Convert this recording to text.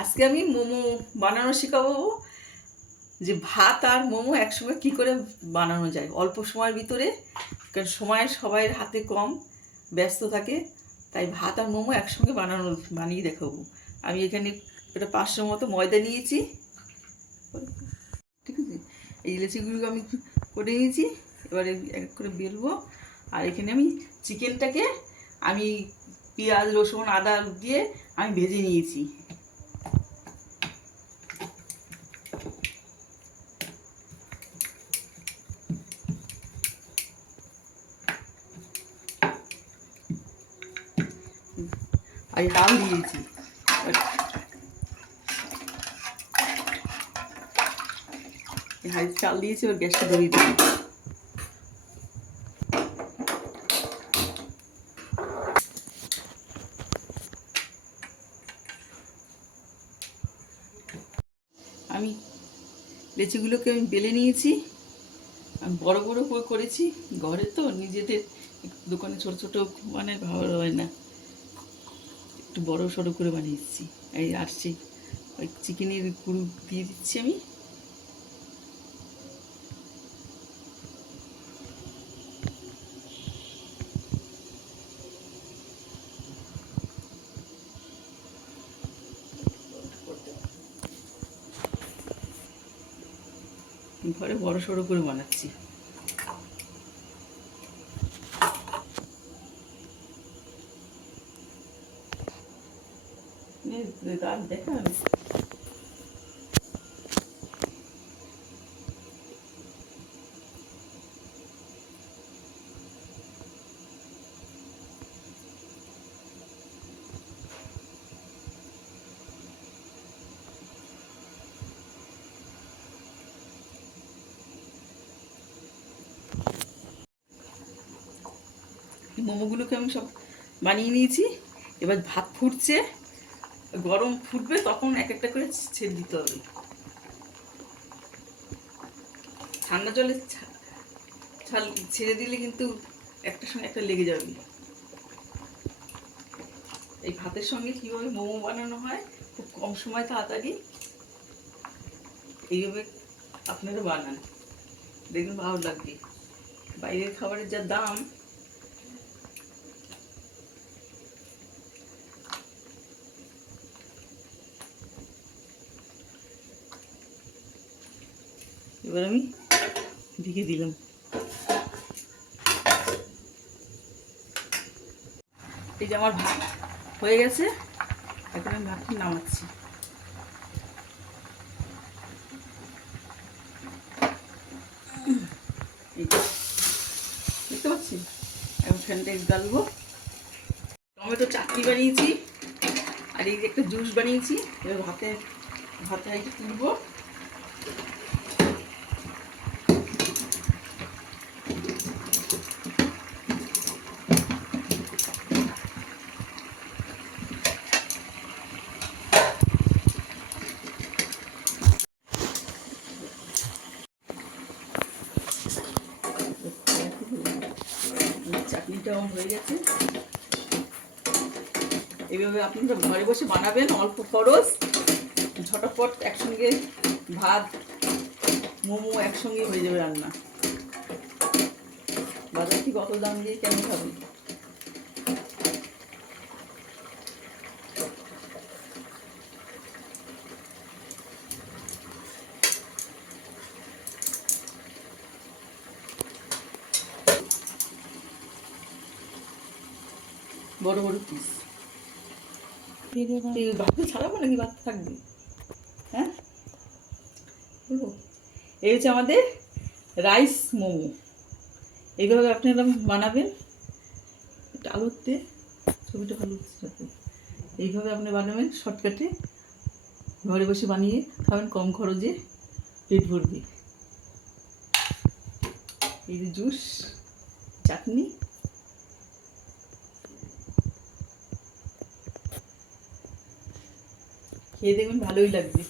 আজকে আমি মোমো বানানো শেখাবো, যে ভাত আর মোমো একসঙ্গে কি করে বানানো যায় অল্প সময়ের ভিতরে। কারণ সময় সবাই হাতে কম, ব্যস্ত থাকে, তাই ভাত আর মোমো একসঙ্গে বানিয়ে দেখাবো। আমি এখানে এটা 500 মতো ময়দা নিয়েছি, ঠিক আছে। এই লেচিগুলো আমি করে নিয়েছি, এবারে এক করে বেলবো। আর এখানে আমি চিকেনটাকে আমি পেঁয়াজ রসুন আদা দিয়ে আমি ভেজে নিয়েছি। আর ডাল দিয়েছি, চাল দিয়েছি। ওর গ্যাসটা ধরিয়ে দিই। আমি লেচিগুলোকে আমি বেলে নিয়েছি। আমি বড় বড় করে করেছি, ঘরে তো নিজেদের, দোকানে ছোট ছোট মানে ভালো হয় না, একটু বড় সড়ো করে বানিয়েছি। এই আসছি ওই চিকেনের পুরো দিয়ে দিচ্ছি আমি। ঘরে বড় সড়ো করে বানাচ্ছি। দেখা মোমোগুলোকে আমি সব বানিয়ে নিয়েছি। এবার ভাত ফুটছে, গরম ফুটবে, তখন এক একটা করে ছেড়ে দিতে হবে। ঠান্ডা জলে ছাল ছেড়ে দিলে কিন্তু একটার সঙ্গে একটা লেগে যাবে। এই ভাতের সঙ্গে কীভাবে মোমো বানানো হয় খুব কম সময়, তাড়াতাড়ি এইভাবে আপনারা বানান, দেখুন ভালো লাগবে। বাইরের খাবারের যা দাম, এবার আমি ঢেকে দিলাম। এই যে আমার ভাত হয়ে গেছে, এখন আমি ভাতটা নামাচ্ছি। দেখতে পাচ্ছি, এখন ফ্যানটা গালবো। টমেটো চাটনি বানিয়েছি, আর এই যে একটা জুস বানিয়েছি। এবার ভাতে এইটা তুলবো। চাটনিটা হয়ে গেছে। এইভাবে আপনারা ঘরে বসে বানাবেন, অল্প খরচ, ঝটপট একসঙ্গে ভাত মোমো একসঙ্গে হয়ে যাবে রান্না। বাজার কি কত দাম দিয়ে কেন খাবেন? বড় বড় পিস ভাত ছাড়াবো নাকি? ভাত থাকবে? হ্যাঁ, এই হচ্ছে আমাদের রাইস মোমো। এইভাবে আপনারা বানাবেন। এটা আলুতে ছবিটা ভালো হচ্ছে, এইভাবে আপনি বানাবেন শর্টকাটে, ঘরে বসে বানিয়ে খাবেন, কম খরচে পেট ভরবে। এই যে জুস, চাটনি, খেয়ে দেখবেন ভালোই লাগবে।